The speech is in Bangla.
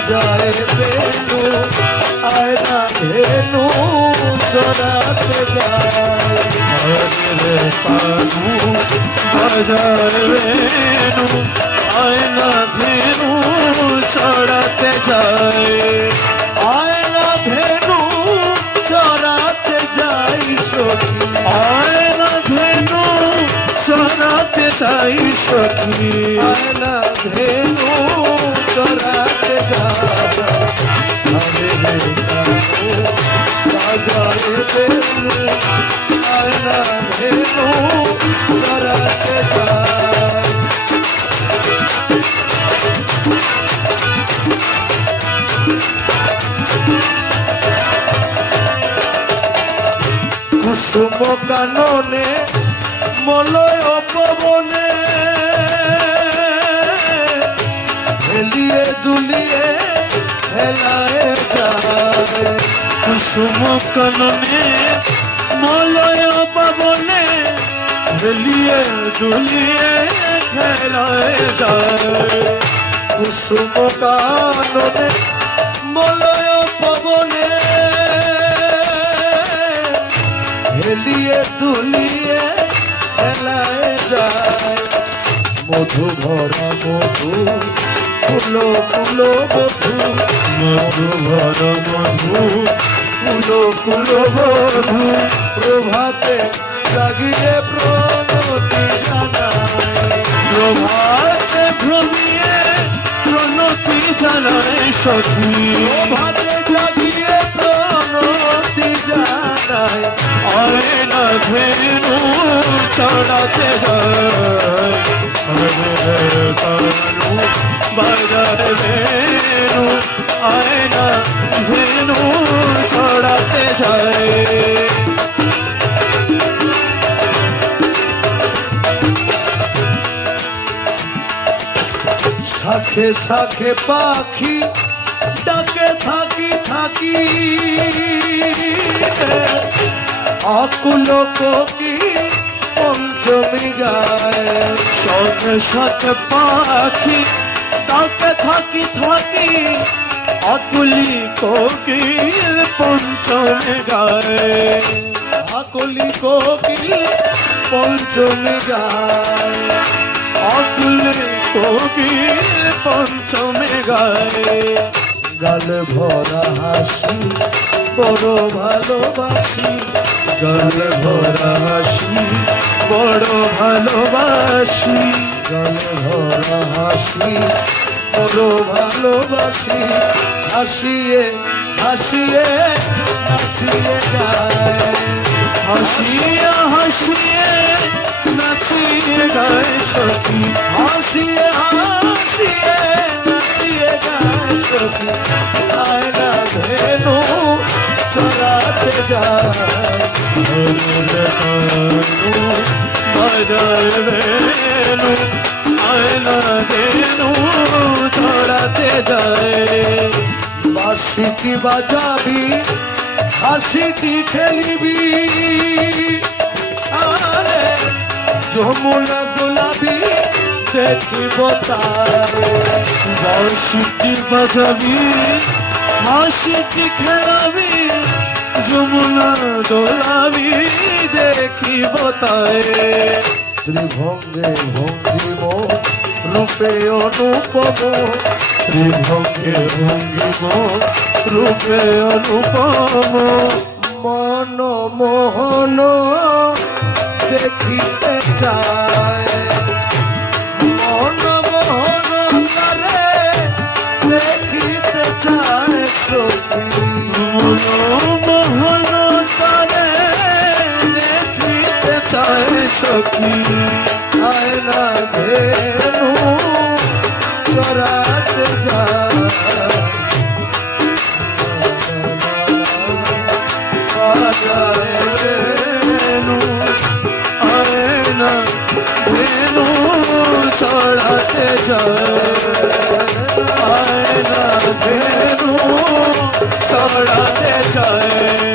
বাজায় বেনু আয়না ধেনু চড়াতে যায়। রে কানু বাজার রেনু আয়না ধেনু চড়াতে যায়। আয়না ধেনু চড়াতে যাই সখী। আয়না ধেনু চড়াতে চাই সখী। আয়না ধেনু কুসুম কাননে মলয় পবনে কুসুম কাননে মলয় পাবনে হেলিয়ে দুলিয়ে খেলায় যায়। কুসুম কাননে মলয় পবনে হেলিয়ে দুলিয়ে হেলায় যায়। মধু ভরা মধু, ফুলো ফুলো মধু মধু ভর মধু ফুলো ফুলো মধু প্রভাতে জাগিয়ে প্রণতি প্রভাতে ভ্রমিয়ে প্রণতি জানায় সখী। প্রভাতে প্রণতি জানায়। ধেনু চড়াতে কানু বাজার শাখে সাথে পাখি ডাকে থাকি থাকি। অকুল কোকি পঞ্চমী গায় সাথে সাথে পাখি ডাকে থাকি থাকি। অতুলি কোকিল পঞ্চমে গায়ে আকলি কোকিল পঞ্চমী গায় অতুলি কোকিল পঞ্চমে গায়ে। গাল ভরা হাসি, বড় ভালোবাসি। গাল ভরা হাসি, বড় ভালোবাসি। গাল ভরা হাসি, বড় ভালোবাসি। হাসিয়ে হাসিয়ে, নাচিয়ে গায়। হাসিয়া, হাসিয়ে, নাচিয়ে গায়ে সখী। হাসিয়ে হাসিয়ে সখী আয়না ধেনু চড়াতে যায় হরে কানু আয়না দেনু ছড়াতে যায় বার্ষিকী বাজাবি হাসিটি খেলিবি আরে, যমুনা গোলাপি দেখিব তারে বার্ষিকী বাজাবি, হাসিটি খেলাবি, যমুনা দোলাবি দেখিব তাই ত্রিভঙ্গে ভঙ্গিম রূপে অনুপম। ত্রিভঙ্গে ভঙ্গিম রূপে অনুপম। মন মোহন দেখিতে চায়। চায় সখী আয়না ধেনু চরাতে যায় বাজায় রেনু আয়না রেনু চড়াতে যায় আয়না রেনু চড়াতে যায়